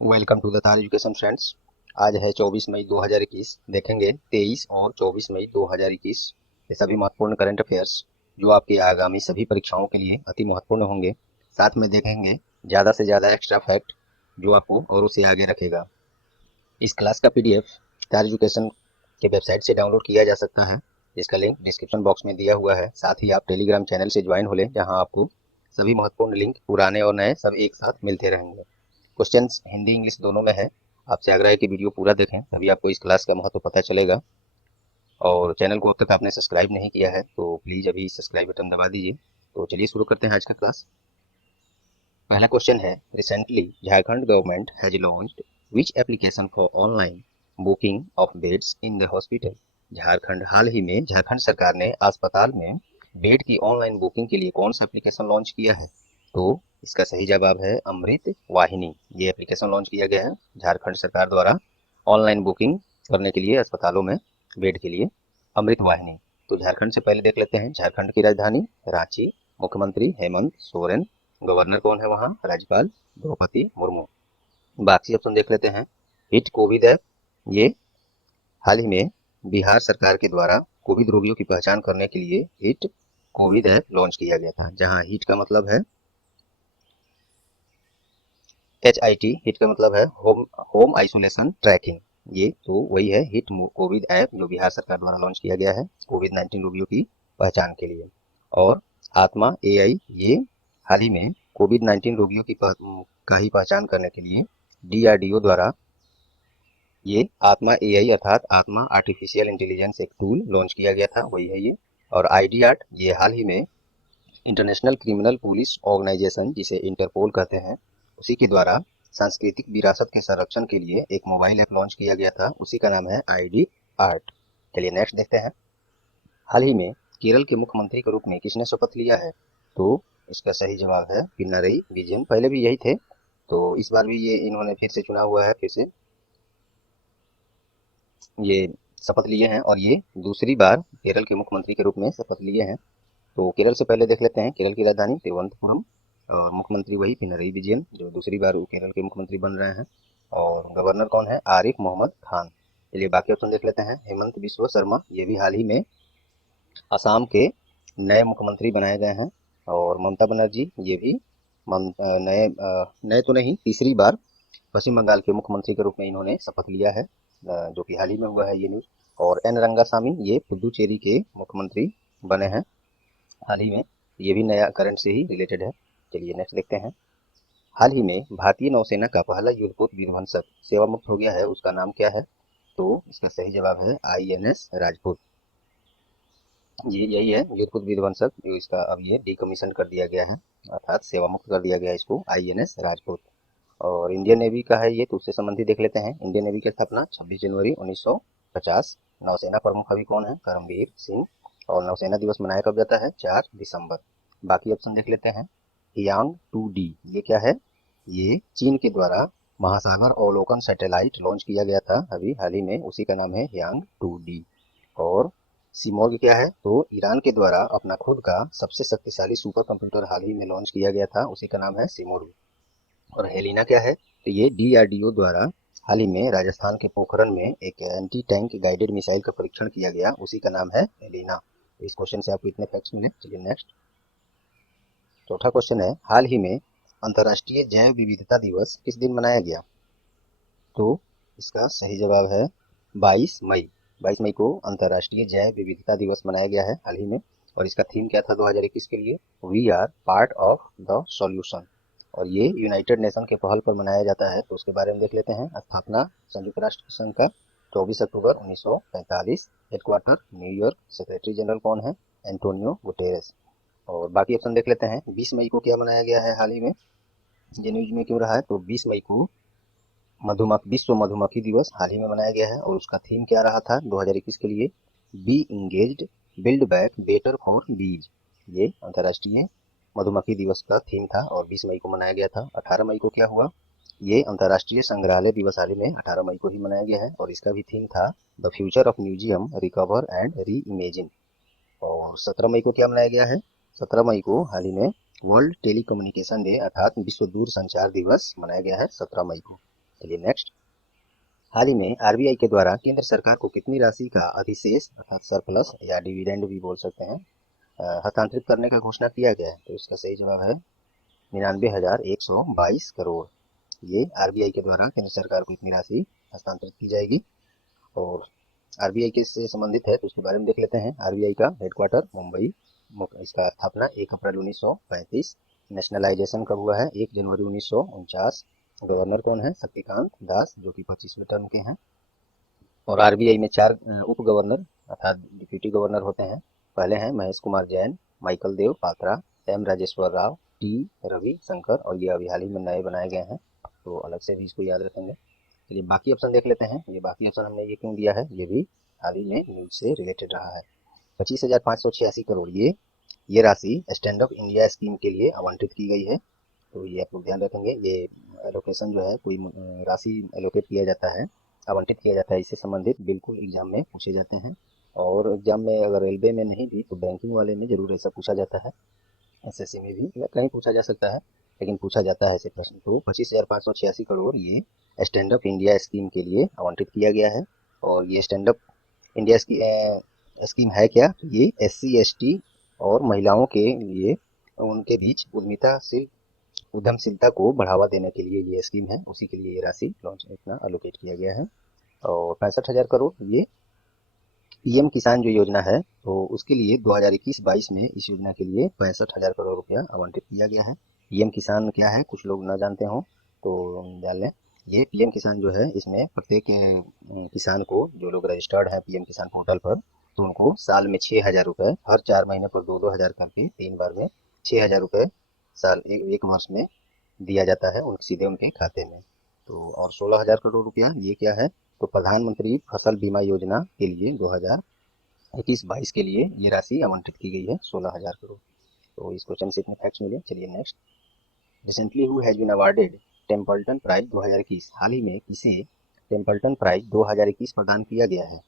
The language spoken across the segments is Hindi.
वेलकम टू द तार एजुकेशन फ्रेंड्स। आज है 24 मई 2021। देखेंगे 23 और 24 मई 2021 ये सभी महत्वपूर्ण करंट अफेयर्स जो आपकी आगामी सभी परीक्षाओं के लिए अति महत्वपूर्ण होंगे। साथ में देखेंगे ज़्यादा से ज़्यादा एक्स्ट्रा फैक्ट जो आपको और उसे आगे रखेगा। इस क्लास का पीडीएफ तार एजुकेशन के वेबसाइट से डाउनलोड किया जा सकता है, जिसका लिंक डिस्क्रिप्शन बॉक्स में दिया हुआ है। साथ ही आप टेलीग्राम चैनल से ज्वाइन हो लें, जहाँ आपको सभी महत्वपूर्ण लिंक पुराने और नए सब एक साथ मिलते रहेंगे। क्वेश्चंस हिंदी इंग्लिश दोनों में है। आपसे आग्रह है कि वीडियो पूरा देखें, तभी आपको इस क्लास का महत्व पता चलेगा। और चैनल को अब तक आपने सब्सक्राइब नहीं किया है तो प्लीज़ अभी सब्सक्राइब बटन दबा दीजिए। तो चलिए शुरू करते हैं आज का क्लास। पहला क्वेश्चन है, recently Jharkhand government has launched which application for online booking of beds in the hospital. Jharkhand हाल ही में झारखंड सरकार ने अस्पताल में बेड की ऑनलाइन बुकिंग के लिए कौन सा एप्लीकेशन लॉन्च किया है? तो इसका सही जवाब है अमृत वाहिनी। ये एप्लीकेशन लॉन्च किया गया है झारखंड सरकार द्वारा ऑनलाइन बुकिंग करने के लिए अस्पतालों में बेड के लिए, अमृत वाहिनी। तो झारखंड से पहले देख लेते हैं झारखंड की राजधानी रांची, मुख्यमंत्री हेमंत सोरेन, गवर्नर कौन है वहाँ? राज्यपाल द्रौपदी मुर्मू। बाकी ऑप्शन देख लेते हैं। हिट कोविड ऐप, ये हाल ही में बिहार सरकार के द्वारा कोविड रोगियों की पहचान करने के लिए हिट कोविड ऐप लॉन्च किया गया था, जहां हिट का मतलब है HIT, हिट का मतलब है होम आइसोलेशन ट्रैकिंग। ये तो वही है हिट कोविड ऐप जो बिहार सरकार द्वारा लॉन्च किया गया है कोविड-19 रोगियों की पहचान के लिए। और आत्मा AI, ये हाल ही में कोविड-19 रोगियों की का ही पहचान करने के लिए DRDO द्वारा ये आत्मा AI अर्थात आत्मा आर्टिफिशियल इंटेलिजेंस एक टूल लॉन्च किया गया था, वही है ये। और ID8, ये हाल ही में इंटरनेशनल क्रिमिनल पुलिस ऑर्गेनाइजेशन जिसे इंटरपोल कहते हैं, उसी के द्वारा सांस्कृतिक विरासत के संरक्षण के लिए एक मोबाइल ऐप लॉन्च किया गया था, उसी का नाम है ID8। चलिए नेक्स्ट देखते हैं। हाल ही में केरल के मुख्यमंत्री के रूप में किसने शपथ लिया है? तो इसका सही जवाब है पिनारई विजयन। पहले भी यही थे, तो इस बार भी ये इन्होंने फिर से चुना हुआ है, फिर से ये शपथ लिए हैं और ये दूसरी बार केरल के मुख्यमंत्री के रूप में शपथ लिए हैं। तो केरल से पहले देख लेते हैं केरल की राजधानी तिरुवनंतपुरम, और मुख्यमंत्री वही पिनरई विजयन जो दूसरी बार केरल के मुख्यमंत्री बन रहे हैं। और गवर्नर कौन है? आरिफ मोहम्मद खान। चलिए बाकी ऑप्शन देख लेते हैं। हेमंत बिस्वा शर्मा, ये भी हाल ही में असम के नए मुख्यमंत्री बनाए गए हैं। और ममता बनर्जी, ये भी नए तो नहीं, तीसरी बार पश्चिम बंगाल के मुख्यमंत्री के रूप में इन्होंने शपथ लिया है, जो कि हाल ही में हुआ है ये न्यूज़। और एन रंगासामी, ये पुदुचेरी के मुख्यमंत्री बने हैं हाल ही में, ये भी नया करंट से ही रिलेटेड है। चलिए नेक्स्ट देखते हैं। हाल ही में भारतीय नौसेना का पहला युद्धपोत विध्वंसक सेवा मुक्त हो गया है, उसका नाम क्या है? तो इसका सही जवाब है INS राजपूत। ये यही है युद्धपोत विध्वंसक जो इसका अब ये डिकमीशन कर दिया गया है, अर्थात सेवा मुक्त कर दिया गया है इसको, INS राजपूत। और इंडियन नेवी का है ये, तो उससे संबंधित देख लेते हैं। इंडियन नेवी की स्थापना 26 जनवरी 1950। नौसेना प्रमुख अभी कौन है? करमबीर सिंह। और नौसेना दिवस मनाया कब जाता है? 4 दिसंबर। बाकी ऑप्शन देख लेते हैं। हियांग 2D, ये क्या है? ये चीन के द्वारा महासागर अवलोकन सैटेलाइट लॉन्च किया गया था अभी हाल ही में, उसी का नाम है हियांग 2D। और सिमोग क्या है? तो ईरान के द्वारा अपना खुद का सबसे शक्तिशाली सुपर कंप्यूटर हाल ही में लॉन्च किया गया था, उसी का नाम है सिमोग। और हेलिना क्या है? तो ये DRDO द्वारा हाल ही में राजस्थान के पोखरण में एक एंटी टैंक गाइडेड मिसाइल का परीक्षण किया गया, उसी का नाम है हेलिना। इस क्वेश्चन से आपको इतने फैक्ट्स मिले। चलिए नेक्स्ट। चौथा क्वेश्चन है, हाल ही में अंतर्राष्ट्रीय जैव विविधता दिवस किस दिन मनाया गया? तो इसका सही जवाब है 22 मई। 22 मई को अंतर्राष्ट्रीय जैव विविधता दिवस मनाया गया है हाल ही में। और इसका थीम क्या था 2021 के लिए? We are part of the solution. और ये यूनाइटेड नेशन के पहल पर मनाया जाता है, तो उसके बारे में देख लेते हैं। स्थापना संयुक्त राष्ट्र संघ का 24 अक्टूबर 1945, हेडक्वार्टर न्यूयॉर्क, सेक्रेटरी जनरल कौन है? Antonio Guterres. और बाकी ऑप्शन देख लेते हैं। 20 मई को क्या मनाया गया है हाल ही में, ये न्यूज में क्यों रहा है? तो 20 मई को मधुमक्खी विश्व मधुमक्खी दिवस हाल ही में मनाया गया है, और उसका थीम क्या रहा था 2021 के लिए? Be engaged, build back better for bees. ये अंतर्राष्ट्रीय मधुमक्खी दिवस का थीम था और 20 मई को मनाया गया था। 18 मई को क्या हुआ? ये अंतर्राष्ट्रीय संग्रहालय दिवस हाल ही में 18 मई को ही मनाया गया है और इसका भी थीम था the future of museum recover and re imagine. और 17 मई को क्या मनाया गया है? 17 मई को हाल ही में वर्ल्ड टेलीकम्युनिकेशन डे अर्थात विश्व दूर संचार दिवस मनाया गया है 17 मई को। चलिए नेक्स्ट। हाल ही में आरबीआई के द्वारा केंद्र सरकार को कितनी राशि का अधिशेष अर्थात सरप्लस या डिविडेंड भी बोल सकते हैं हस्तांतरित करने का घोषणा किया गया है? तो इसका सही जवाब है 99,122 करोड़। ये आरबीआई के द्वारा केंद्र सरकार को इतनी राशि हस्तांतरित की जाएगी। और आरबीआई किससे संबंधित है तो उसके बारे में देख लेते हैं। आरबीआई का हेडक्वार्टर मुंबई, इसका स्थापना 1 अप्रैल 1935। नेशनलाइजेशन कब हुआ है? 1 जनवरी 1949। गवर्नर कौन है? शक्तिकांत दास, जो कि 25वें टर्म के हैं। और आरबीआई में 4 उप गवर्नर अर्थात डिप्यूटी गवर्नर होते हैं। पहले हैं महेश कुमार जैन, माइकल देव पात्रा, एम राजेश्वर राव, टी रवि शंकर, और ये अभी हाल ही में नए बनाए गए हैं, तो अलग से भी इसको याद रखेंगे। चलिए बाकी ऑप्शन देख लेते हैं। ये बाकी ऑप्शन हमने ये क्यों दिया है, ये भी हाल ही में न्यूज से रिलेटेड रहा है। 25,586 करोड़ ये राशि स्टैंड अप इंडिया स्कीम के लिए आवंटित की गई है। तो ये आप लोग ध्यान रखेंगे। ये एलोकेशन जो है, कोई राशि एलोकेट किया जाता है, आवंटित किया जाता है, इससे संबंधित बिल्कुल एग्जाम में पूछे जाते हैं। और एग्जाम में अगर रेलवे में नहीं भी तो बैंकिंग वाले में जरूर ऐसा पूछा जाता है। एसएससी में भी या कहीं पूछा जा सकता है, लेकिन पूछा जाता है ऐसे प्रश्न। तो 25,586 करोड़ ये स्टैंड अप इंडिया स्कीम के लिए आवंटित किया गया है। और ये स्टैंड अप इंडिया स्कीम है क्या? तो ये SC ST और महिलाओं के लिए उनके बीच उद्यमशीलता को बढ़ावा देने के लिए ये स्कीम है, उसी के लिए ये राशि लॉन्च इतना अलोकेट किया गया है। और 65,000 करोड़ ये पीएम किसान जो योजना है, तो उसके लिए 2021-22 में इस योजना के लिए 65,000 करोड़ रुपया आवंटित किया गया है। पीएम किसान क्या है, कुछ लोग न जानते हो तो जान लें। ये पीएम किसान जो है, इसमें प्रत्येक किसान को, जो लोग रजिस्टर्ड हैं पीएम किसान पोर्टल पर, तो उनको साल में 6,000 रुपये, हर 4 महीने पर 2-2 हज़ार करके 3 बार में 6,000 रुपये साल एक वर्ष में दिया जाता है सीधे उनके खाते में। तो और 16,000 करोड़ रुपया ये क्या है? तो प्रधानमंत्री फसल बीमा योजना के लिए 2021-22 के लिए ये राशि आवंटित की गई है 16,000 करोड़। तो इस क्वेश्चन से इतने फैक्ट्स मिले। चलिए next. Recently who has been awarded Templeton prize 2021? हाल ही में किसे टेम्पल्टन प्राइज 2021 प्रदान किया गया है?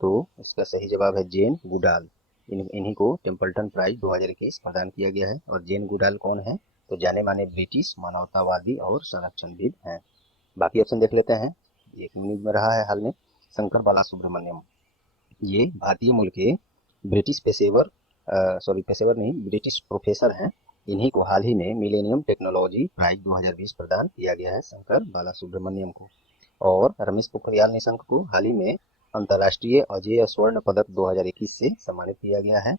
तो इसका सही जवाब है जेन गुडाल। इन्हीं को टेम्पल्टन प्राइज 2021 प्रदान किया गया है। और जेन गुडाल कौन है? तो जाने माने ब्रिटिश मानवतावादी और संरक्षणविद हैं। बाकी ऑप्शन देख लेते हैं। एक न्यूज में रहा है हाल में, शंकर बाला सुब्रमण्यम, ये भारतीय मूल के ब्रिटिश पेशेवर पेशेवर नहीं, ब्रिटिश प्रोफेसर हैं। इन्हीं को हाल ही में मिलेनियम टेक्नोलॉजी प्राइज 2020 प्रदान किया गया है, शंकर बाला सुब्रमण्यम को। और रमेश पोखरियाल निशंक को हाल ही में अंतर्राष्ट्रीय अजेय स्वर्ण पदक 2021 से सम्मानित किया गया है।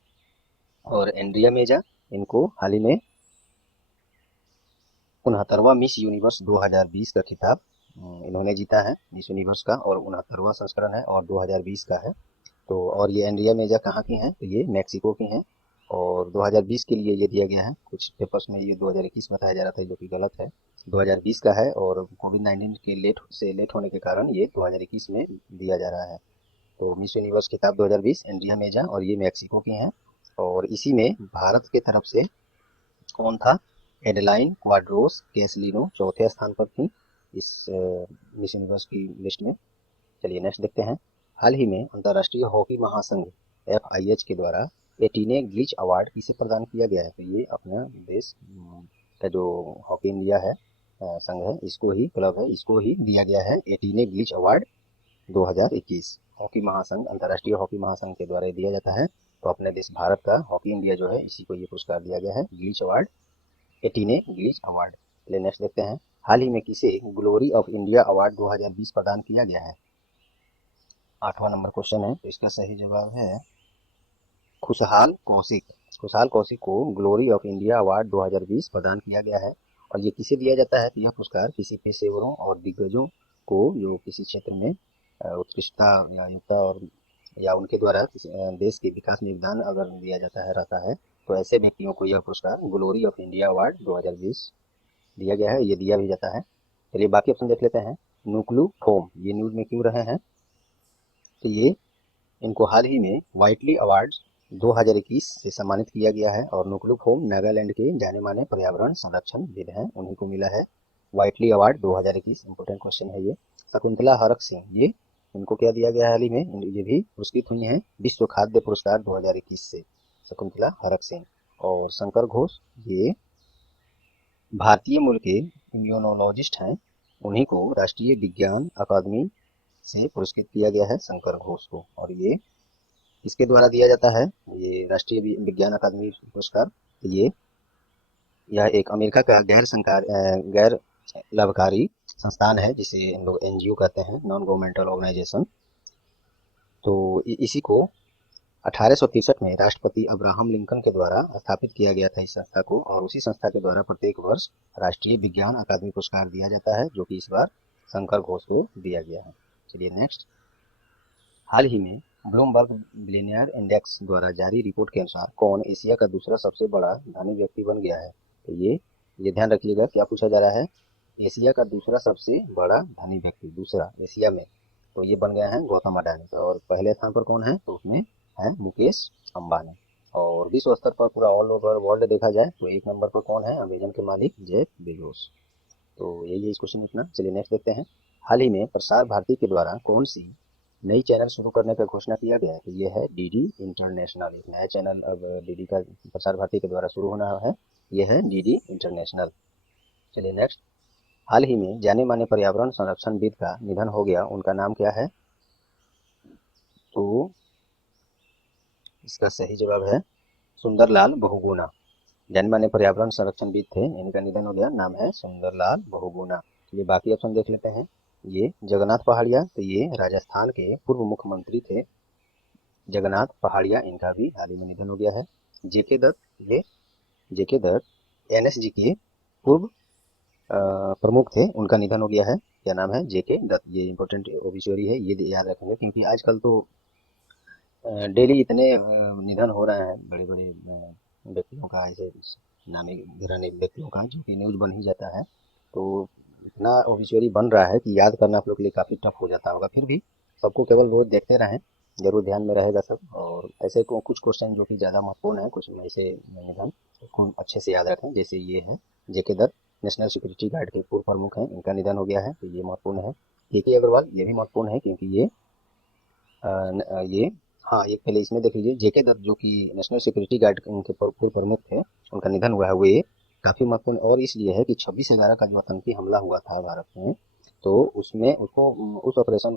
और एंड्रिया मेजा, इनको हाल ही में 69वां मिस यूनिवर्स 2020 का खिताब इन्होंने जीता है, मिस यूनिवर्स का, और 69वां संस्करण है और 2020 का है। तो और ये एंड्रिया मेजा कहाँ की हैं? तो ये मैक्सिको की हैं। और 2020 के लिए ये दिया गया है, कुछ पेपर्स में ये 2021 बताया जा रहा था, जो कि गलत है, 2020 का है। और कोविड-19 के लेट होने के कारण ये 2021 में दिया जा रहा है। तो मिस यूनिवर्स खिताब 2020 एंड्रिया मेजा, और ये मैक्सिको की हैं। और इसी में भारत के तरफ से कौन था? एडेलाइन क्वाड्रोस कैसलिनो चौथे स्थान पर थी इस मिस यूनिवर्स की लिस्ट में। चलिए नेक्स्ट देखते हैं। हाल ही में अंतर्राष्ट्रीय हॉकी महासंघ FIH के द्वारा एटीने ग्लिच अवार्ड किसे प्रदान किया गया है? तो ये अपना देश का जो हॉकी इंडिया है संघ है, इसको ही, क्लब है, इसको ही दिया गया है एटीने ग्लिच अवार्ड 2021। हॉकी महासंघ, अंतर्राष्ट्रीय हॉकी महासंघ के द्वारा दिया जाता है। तो अपने देश भारत का हॉकी इंडिया जो है, इसी को ये पुरस्कार दिया गया है, ग्लिच अवार्ड, एटीने ग्लिच अवार्ड। चलिए नेक्स्ट देखते हैं। हाल ही में किसे ग्लोरी ऑफ इंडिया अवार्ड 2020 प्रदान किया गया है? 8वां नंबर क्वेश्चन है, तो इसका सही जवाब है खुशहाल कौशिक। खुशहाल कौशिक को ग्लोरी ऑफ इंडिया अवार्ड 2020 प्रदान किया गया है। और ये किसे दिया जाता है? तो यह पुरस्कार किसी पेशेवरों और दिग्गजों को जो किसी क्षेत्र में उत्कृष्टता या योग्यता और या उनके द्वारा देश के विकास में योगदान अगर दिया जाता है रहता है, तो ऐसे व्यक्तियों को यह पुरस्कार ग्लोरी ऑफ इंडिया अवार्ड 2020 दिया गया है, ये दिया भी जाता है। चलिए बाकी ऑप्शन देख लेते हैं। नुक्लू फोम, ये न्यूज में क्यों रहे हैं? तो ये इनको हाल ही में वाइटली अवार्ड 2021 से सम्मानित किया गया है। और नुक्लू फोम नागालैंड के जाने माने पर्यावरण संरक्षण विद हैं, उन्हीं को मिला है। वाइटली अवार्ड 2021, इंपॉर्टेंट क्वेश्चन है ये। शकुंतला हरक सिंह, ये इनको क्या दिया गया है हाल ही में, ये भी पुरस्कृत हुई हैं विश्व खाद्य पुरस्कार 2021 से, शकुंतला हरक सिंह। और शंकर घोष, ये भारतीय मूल के इम्यूनोलॉजिस्ट हैं, उन्हीं को राष्ट्रीय विज्ञान अकादमी से पुरस्कृत किया गया है, शंकर घोष को। और ये किसके द्वारा दिया जाता है, ये राष्ट्रीय विज्ञान अकादमी पुरस्कार, ये यह एक अमेरिका का गैर लाभकारी संस्थान है, जिसे हम लोग एनजीओ कहते हैं, नॉन गवर्नमेंटल ऑर्गेनाइजेशन। तो इसी को 1863 में राष्ट्रपति अब्राहम लिंकन के द्वारा स्थापित किया गया था इस संस्था को, और उसी संस्था के द्वारा प्रत्येक वर्ष राष्ट्रीय विज्ञान अकादमी पुरस्कार दिया जाता है, जो कि इस बार शंकर घोष को दिया गया है। चलिए नेक्स्ट। हाल ही में ब्लूमबर्ग बिलियनियर इंडेक्स द्वारा जारी रिपोर्ट के अनुसार कौन एशिया का दूसरा सबसे बड़ा धनी व्यक्ति बन गया है। तो ये ध्यान रखिएगा, क्या पूछा जा रहा है, एशिया का दूसरा सबसे बड़ा धनी व्यक्ति, दूसरा एशिया में, तो ये बन गया है गौतम अडानी। और पहले स्थान पर कौन है, तो उसमें है मुकेश अंबानी। और विश्व स्तर पर पूरा ऑल ओवर वर्ल्ड देखा जाए तो एक नंबर पर कौन है, अमेजन के मालिक जेफ बेजोस। तो यही है इस क्वेश्चन इतना। चलिए नेक्स्ट देखते हैं। हाल ही में प्रसार भारती के द्वारा कौन सी नई चैनल शुरू करने का घोषणा किया गया है, तो ये है डीडी इंटरनेशनल। एक नया चैनल अब डीडी का प्रसार भारती के द्वारा शुरू होना है, ये है डीडी इंटरनेशनल। चलिए नेक्स्ट। हाल ही में जाने माने पर्यावरण संरक्षणविद का निधन हो गया, उनका नाम क्या है, तो इसका सही जवाब है सुंदरलाल बहुगुणा। जाने माने पर्यावरण संरक्षणविद थे, इनका निधन हो गया, नाम है सुंदरलाल बहुगुणा। ये बाकी ऑप्शन देख लेते हैं। ये जगन्नाथ पहाड़िया, तो ये राजस्थान के पूर्व मुख्यमंत्री थे जगन्नाथ पहाड़िया, इनका भी हाल ही में निधन हो गया है। जेके दत्त, ये जेके दत्त एनएसजी के पूर्व प्रमुख थे, उनका निधन हो गया है, क्या नाम है, जेके दत्त। ये इंपॉर्टेंट ओबिचुअरी है, ये याद रखेंगे, क्योंकि आजकल तो डेली इतने निधन हो रहे हैं बड़े बड़े व्यक्तियों का, ऐसे नामी गिराने व्यक्तियों का, जो कि न्यूज बन ही जाता है। तो इतना ओबिचुअरी बन रहा है कि याद करना आप लोग के लिए काफ़ी टफ हो जाता होगा, फिर भी सबको केवल रोज देखते रहें, जरूर ध्यान में रहेगा सब। और ऐसे को कुछ क्वेश्चन जो कि ज़्यादा महत्वपूर्ण है, कुछ ऐसे निधन उसको अच्छे से याद रखें, जैसे ये है जेके दत्त, नेशनल सिक्योरिटी गार्ड के पूर्व प्रमुख हैं, इनका निधन हो गया है, तो ये महत्वपूर्ण है। के अग्रवाल, ये भी महत्वपूर्ण है, क्योंकि ये हाँ, एक पहले इसमें देख लीजिए, जेके दत्त जो कि नेशनल सिक्योरिटी गार्ड के उनके पूर्व प्रमुख थे, उनका निधन हुआ है, वो ये काफ़ी महत्वपूर्ण और इसलिए है कि 26/11 का जो आतंकी हमला हुआ था भारत में, तो उसमें उसको उस ऑपरेशन,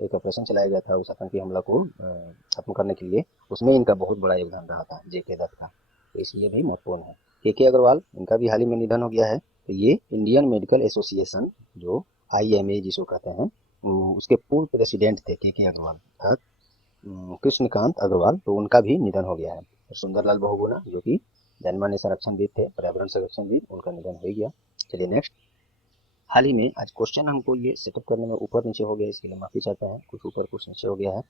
एक ऑपरेशन चलाया गया था उस आतंकी हमला को खत्म करने के लिए, उसमें इनका बहुत बड़ा योगदान रहा था जेके दत्त का, तो इसलिए भी महत्वपूर्ण है। के अग्रवाल, इनका भी हाल ही में निधन हो गया है, तो ये इंडियन मेडिकल एसोसिएशन, जो IMA जिसको कहते हैं, उसके पूर्व प्रेसिडेंट थे के अग्रवाल, अर्थात कृष्णकांत अग्रवाल, तो उनका भी निधन हो गया है। और सुंदरलाल बहुगुणा जो कि जाने-माने संरक्षणविद थे, पर्यावरण संरक्षणविद, उनका निधन हो गया। चलिए नेक्स्ट। हाल ही में आज क्वेश्चन हमको ये सेटअप करने में ऊपर नीचे हो गया, इसके लिए माफी चाहते हैं, कुछ ऊपर कुछ नीचे हो गया है,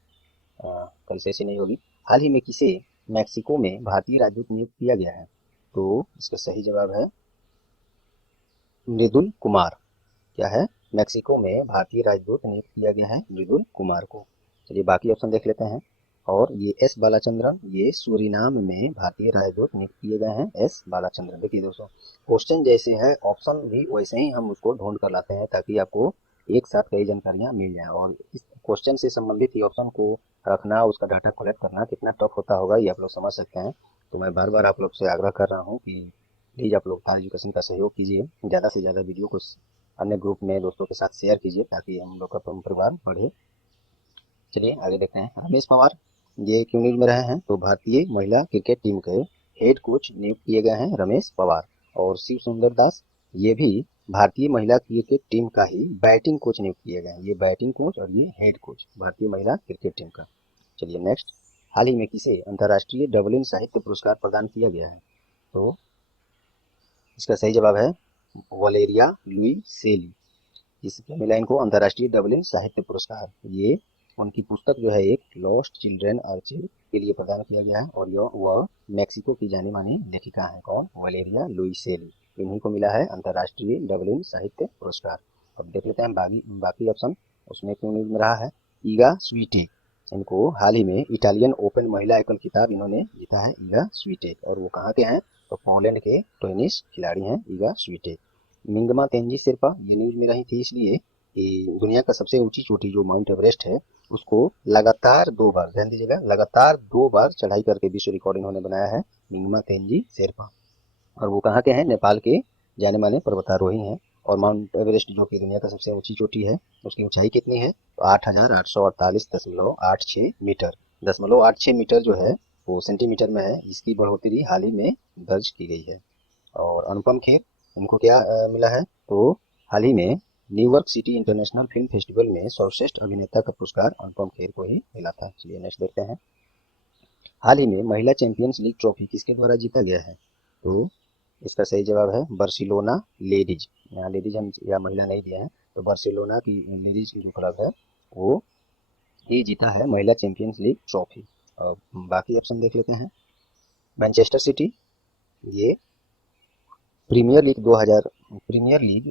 कल से ऐसी नहीं होगी। हाल ही में किसे मैक्सिको में भारतीय राजदूत नियुक्त किया गया है, तो इसका सही जवाब है मृदुल कुमार। क्या है, मैक्सिको में भारतीय राजदूत नियुक्त किया गया है मृदुल कुमार को। चलिए बाकी ऑप्शन देख लेते हैं। और ये एस बालाचंद्रन, ये सूरीनाम में भारतीय राजदूत नियुक्त किए गए हैं, एस बालाचंद्रन। देखिए दोस्तों, क्वेश्चन जैसे है ऑप्शन भी वैसे ही हम उसको ढूंढ कर लाते हैं, ताकि आपको एक साथ कई जानकारियां मिल जाएं। और इस क्वेश्चन से संबंधित ये ऑप्शन को रखना, उसका डाटा कलेक्ट करना कितना टफ होता होगा, ये आप लोग समझ सकते हैं। तो मैं बार बार आप लोग से आग्रह कर रहा हूँ कि प्लीज़ आप लोग तार एजुकेशन का सहयोग कीजिए, ज़्यादा से ज़्यादा वीडियो को अन्य ग्रुप में दोस्तों के साथ शेयर कीजिए, ताकि हम लोग का परिवार बढ़े। चलिए आगे देखते हैं। रमेश पवार, ये क्यों न्यूज में रहे हैं, तो भारतीय महिला क्रिकेट टीम के हेड कोच नियुक्त किए गए हैं रमेश पवार। और शिव सुंदर दास, ये भी भारतीय महिला क्रिकेट टीम का ही बैटिंग कोच नियुक्त किए गए हैं, ये बैटिंग कोच और ये हेड कोच भारतीय महिला क्रिकेट टीम का। चलिए नेक्स्ट। हाल ही में किसे अंतर्राष्ट्रीय डबलिन साहित्य पुरस्कार प्रदान किया गया है, तो इसका सही जवाब है वलेरिया लुई सेली। इस फेमिलाइन को अंतर्राष्ट्रीय डबलिन साहित्य पुरस्कार, ये उनकी पुस्तक जो है एक लॉस्ट चिल्ड्रेन आर्चिव के लिए प्रदान किया गया है, और वह मेक्सिको की जानी मानी लेखिका है, कौन, वलेरिया लुइसेली, इन्हीं को मिला है अंतर्राष्ट्रीय डबलिन साहित्य पुरस्कार। अब देख लेते हैं बाकी ऑप्शन, उसमें क्यों न्यूज में रहा है। ईगा स्वीटेक, इनको हाल ही में इटालियन ओपन महिला एकल खिताब इन्होंने जीता है, ईगा स्वीटेक, और वो कहाँ के हैं, तो पोलैंड के टेनिस खिलाड़ी हैं ईगा स्वीटेक। मिंगमा तेंजी शेरपा, ये न्यूज में रही थी इसलिए कि दुनिया का सबसे ऊंची चोटी जो माउंट एवरेस्ट है उसको लगातार 2 बार, ध्यान दीजिएगा, लगातार 2 बार चढ़ाई करके विश्व रिकॉर्ड इन्होंने बनाया है, मिंगमा तेंजी शेरपा। और वो कहाँ के हैं? नेपाल के जाने माने पर्वतारोही हैं। और माउंट एवरेस्ट जो कि दुनिया का सबसे ऊंची चोटी है, उसकी ऊंचाई कितनी है? तो 8,848.86 मीटर, 86 मीटर जो है वो सेंटीमीटर में है। इसकी बढ़ोतरी हाल ही में दर्ज की गई है। और अनुपम खेर, उनको क्या मिला है? तो हाल ही में New York city international film festival में सर्वश्रेष्ठ अभिनेता का पुरस्कार अनुपम खेर को ही मिला था। चलिए नेक्स्ट देखते हैं। हाल ही में महिला चैंपियंस लीग ट्रॉफी किसके द्वारा जीता गया है? तो इसका सही जवाब है बार्सिलोना लेडीज। यहाँ लेडीज हम या महिला नहीं दिया है, तो बार्सिलोना की लेडीज की जो क्लब है वो ये जीता है महिला चैंपियंस लीग ट्रॉफी। और बाकी ऑप्शन देख लेते हैं। मैनचेस्टर सिटी, ये प्रीमियर लीग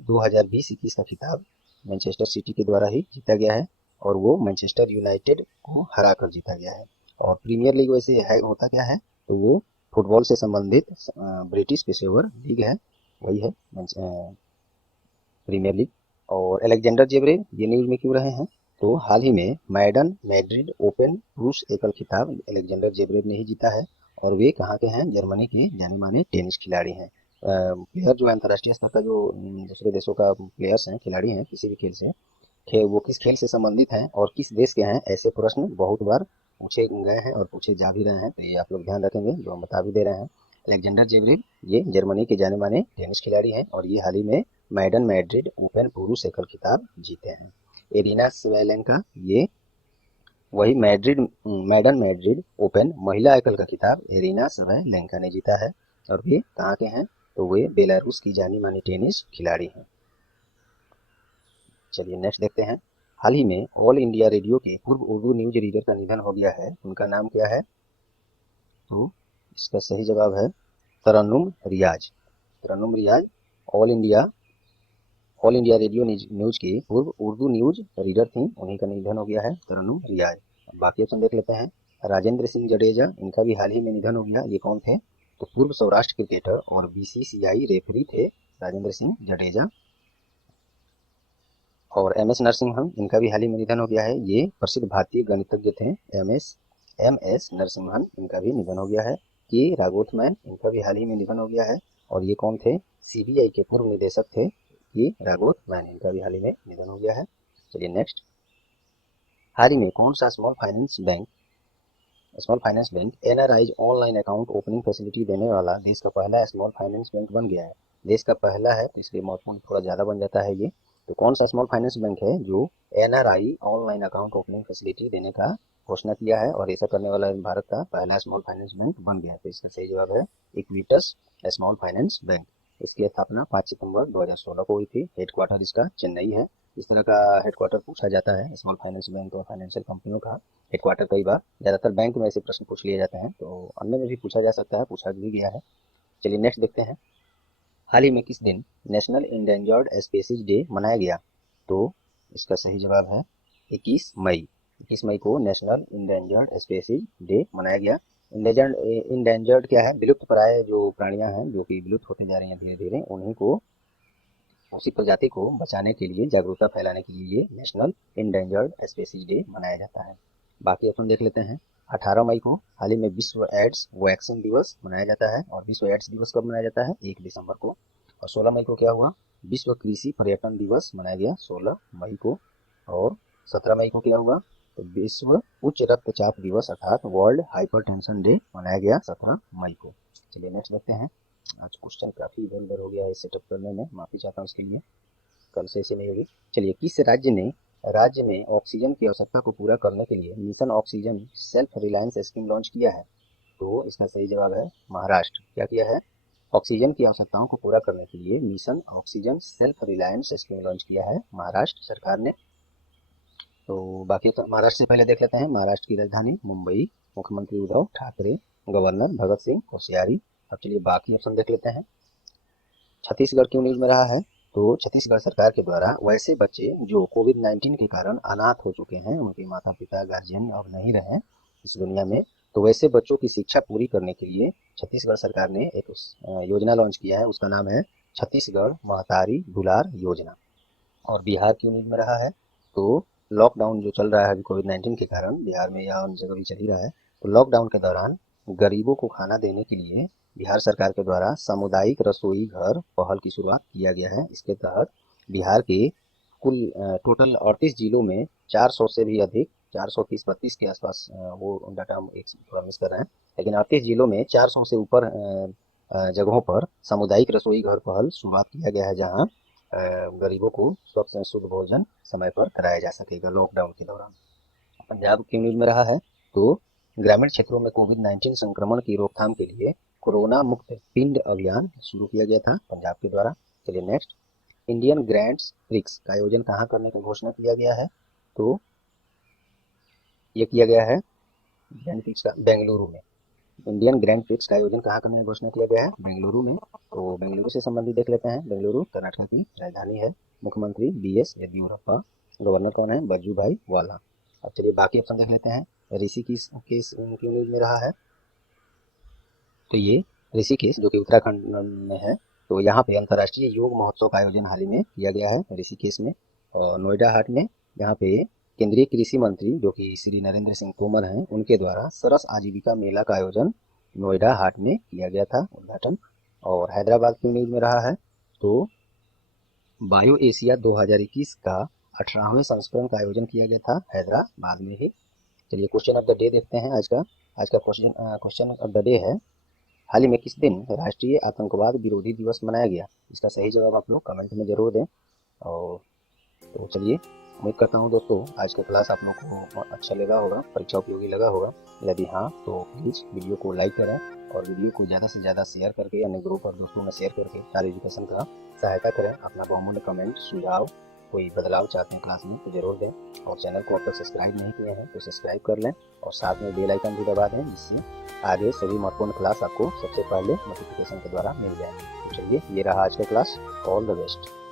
2020-21 का खिताब मैनचेस्टर सिटी के द्वारा ही जीता गया है और वो मैनचेस्टर यूनाइटेड को हरा कर जीता गया है। और प्रीमियर लीग वैसे है, होता क्या है? तो वो फुटबॉल से संबंधित ब्रिटिश पेशेवर लीग है, वही है प्रीमियर लीग। और अलेक्जेंडर जेवरेव ये न्यूज में क्यों रहे हैं? तो हाल ही में मैडन मैड्रिड ओपन पुरुष एकल खिताब अलेक्जेंडर जेवरेव ने ही जीता है। और वे कहाँ के हैं? जर्मनी के जाने माने टेनिस खिलाड़ी हैं। प्लेयर जो है अंतर्राष्ट्रीय स्तर का, जो दूसरे देशों का प्लेयर्स हैं, खिलाड़ी हैं किसी भी खेल से, वो किस खेल से संबंधित हैं और किस देश के हैं, ऐसे प्रश्न बहुत बार पूछे गए हैं और पूछे जा भी रहे हैं। तो ये आप लोग ध्यान रखेंगे, जो हम बता भी दे रहे हैं। अलेक्जेंडर जेवरेव ये जर्मनी के जाने माने टेनिस खिलाड़ी हैं और ये हाल ही में मैडन मैड्रिड ओपन पुरुष एकल खिताब जीते हैं। एरिना स्वेलेंका, ये वही मैडन मैड्रिड ओपन महिला एकल का खिताब एरिना स्वेलेंका ने जीता है। और वे कहाँ के हैं? तो वे बेलारूस की जानी मानी टेनिस खिलाड़ी हैं। चलिए नेक्स्ट देखते हैं। हाल ही में ऑल इंडिया रेडियो के पूर्व उर्दू न्यूज रीडर का निधन हो गया है। उनका नाम क्या है? तो इसका सही जवाब है Tarannum Riyaz. Tarannum Riyaz all India all India radio news की पूर्व उर्दू न्यूज रीडर थी, उन्हीं का निधन हो गया है, तरन्नुम रियाज। बाकी ऑप्शन देख लेते हैं। राजेंद्र सिंह जडेजा, इनका भी हाल ही में निधन हो गया। ये कौन थे? तो पूर्व सौराष्ट्र क्रिकेटर और बीसीसीआई रेफरी थे राजेंद्र सिंह जडेजा। और एम एस नरसिम्हन, इनका भी हाल ही में निधन हो गया है। ये प्रसिद्ध भारतीय गणितज्ञ थे। एम एस नरसिम्हन, इनका भी निधन हो गया है। के राघोथमैन, इनका भी हाल ही में निधन हो गया है। और ये कौन थे? सीबीआई के पूर्व निदेशक थे के राघोथमैन, इनका भी हाल ही में निधन हो गया है। चलिए नेक्स्ट। हाल ही में कौन सा small finance bank NRIs online account opening facility देने वाला देश का पहला स्मॉल फाइनेंस बैंक बन गया है? देश का पहला है तो इसलिए महत्वपूर्ण थोड़ा ज़्यादा बन जाता है ये। तो कौन सा स्मॉल फाइनेंस बैंक है जो NRI online account opening facility देने का घोषणा किया है और ऐसा करने वाला भारत का पहला स्मॉल फाइनेंस बैंक बन गया है? तो इसका सही जवाब है इक्विटस स्मॉल फाइनेंस बैंक। इसकी स्थापना 5 सितंबर 2016 को हुई थी। हेडक्वार्टर इसका चेन्नई है। इस तरह का हेडक्वार्टर पूछा जाता है स्मॉल फाइनेंस बैंक और फाइनेंशियल कंपनियों का हेडक्वार्टर। कई बार ज़्यादातर बैंक में ऐसे प्रश्न पूछ लिए जाते हैं, तो अन्य में भी पूछा जा सकता है, पूछा भी गया है। चलिए नेक्स्ट देखते हैं। हाल ही में किस दिन नेशनल इंडेंजर्ड स्पीशीज डे मनाया गया? तो इसका सही जवाब है 21 मई। 21 मई को नेशनल इंडेंजर्ड स्पीशीज डे मनाया गया। इंडेंजर्ड क्या है? विलुप्त प्राय जो प्राणियां हैं जो कि विलुप्त होते जा रही हैं धीरे धीरे, उन्हीं को, उसी प्रजाति को बचाने के लिए, जागरूकता फैलाने के लिए ये नेशनल इंडेंजर्ड स्पीशीज डे मनाया जाता है। बाकी अपन देख लेते हैं। 18 मई को हाल ही में विश्व एड्स वैक्सीन दिवस मनाया जाता है। और विश्व एड्स दिवस कब मनाया जाता है? 1 दिसंबर को। और 16 मई को क्या हुआ? विश्व कृषि पर्यटन दिवस मनाया गया 16 मई को। और 17 मई को क्या हुआ? तो विश्व उच्च रक्तचाप दिवस अर्थात वर्ल्ड हाइपरटेंशन डे मनाया गया 17 मई को। चलिए नेक्स्ट देखते हैं। आज क्वेश्चन काफी इधर उधर हो गया है सेटअप करने में, माफी चाहता हूँ इसके लिए, कल से ऐसे नहीं होगी। चलिए, किस राज्य में ऑक्सीजन की आवश्यकता को पूरा करने के लिए mission oxygen self reliance scheme launch किया है? तो इसका सही जवाब है महाराष्ट्र। क्या किया है? ऑक्सीजन की आवश्यकताओं को पूरा करने के लिए mission oxygen self reliance scheme launch किया है महाराष्ट्र सरकार ने। तो बाकी तो महाराष्ट्र से पहले देख लेते हैं। महाराष्ट्र की राजधानी मुंबई, मुख्यमंत्री उद्धव ठाकरे, गवर्नर भगत सिंह कोश्यारी। अब चलिए बाकी ऑप्शन देख लेते हैं। छत्तीसगढ़ क्यों न्यूज में रहा है? तो छत्तीसगढ़ सरकार के द्वारा वैसे बच्चे जो कोविड-19 के कारण अनाथ हो चुके हैं, उनके माता पिता गार्जियन अब नहीं रहे इस दुनिया में, तो वैसे बच्चों की शिक्षा पूरी करने के लिए छत्तीसगढ़ सरकार ने एक योजना लॉन्च किया है। उसका नाम है छत्तीसगढ़ महतारी दुलार योजना। और बिहार क्यों न्यूज में रहा है, तो लॉकडाउन जो चल रहा है अभी कोविड-19 के कारण बिहार में या अन्य जगह भी चल ही रहा है, तो लॉकडाउन के दौरान गरीबों को खाना देने के लिए बिहार सरकार के द्वारा सामुदायिक रसोई घर पहल की शुरुआत किया गया है। इसके तहत बिहार के कुल टोटल 38 जिलों में 400 से भी अधिक, 430-32 के आसपास वो डाटा हम एक थोड़ा मिस कर रहे हैं, लेकिन 38 जिलों में 400 से ऊपर जगहों पर सामुदायिक रसोई घर पहल शुरुआत किया गया है, जहां गरीबों को स्वच्छ और शुद्ध भोजन समय पर कराया जा सकेगा लॉकडाउन के दौरान। पंजाब की न्यूज में रहा है, तो ग्रामीण क्षेत्रों में कोविड-19 संक्रमण की रोकथाम के लिए कोरोना मुक्त पिंड अभियान शुरू किया गया था पंजाब के द्वारा। चलिए नेक्स्ट, इंडियन ग्रैंड प्रिक्स का आयोजन कहाँ करने का घोषणा किया गया है, तो ये किया गया है ग्रैंड प्रिक्स का बेंगलुरु में। इंडियन ग्रैंड प्रिक्स का आयोजन कहाँ करने का घोषणा किया गया है, बेंगलुरु में। तो बेंगलुरु से संबंधित देख लेते हैं। बेंगलुरु कर्नाटक की राजधानी है। मुख्यमंत्री BS येदियुरप्पा। गवर्नर कौन है, बजूभाई वाला। अब चलिए बाकी ऑप्शन देख लेते हैं। ऋषिकेश की न्यूज में रहा है, तो ये ऋषिकेश जो कि उत्तराखंड में है, तो यहाँ पे अंतर्राष्ट्रीय योग महोत्सव का आयोजन हाल ही में किया गया है ऋषिकेश में। और नोएडा हाट में यहाँ पे केंद्रीय कृषि मंत्री जो कि श्री नरेंद्र सिंह तोमर हैं, उनके द्वारा सरस आजीविका मेला का आयोजन नोएडा हाट में किया गया था, उद्घाटन। और हैदराबाद की न्यूज में रहा है, तो बायो एशिया 2021 का 18वें संस्करण का आयोजन किया गया था हैदराबाद में ही। चलिए क्वेश्चन ऑफ द डे देखते हैं आज का। आज का क्वेश्चन ऑफ द डे है, हाल ही में किस दिन राष्ट्रीय आतंकवाद विरोधी दिवस मनाया गया। इसका सही जवाब आप लोग कमेंट में जरूर दें। और तो चलिए, उम्मीद करता हूँ दोस्तों आज का क्लास आप लोग को अच्छा लगा होगा, परीक्षा उपयोगी लगा होगा। यदि हाँ तो प्लीज़ वीडियो को लाइक करें और वीडियो को ज़्यादा से ज़्यादा शेयर करके अन्य ग्रुप और दोस्तों में शेयर करके स्टार एजुकेशन का सहायता करें। अपना बहुमूल्य कमेंट, सुझाव, कोई बदलाव चाहते हैं क्लास में तो जरूर दें। और चैनल को अब तक सब्सक्राइब नहीं किए हैं तो सब्सक्राइब कर लें और साथ में बेल आइकन भी दबा दें, जिससे आगे सभी महत्वपूर्ण क्लास आपको सबसे पहले नोटिफिकेशन के द्वारा मिल जाए। तो चलिए, ये रहा आज का क्लास। All the best.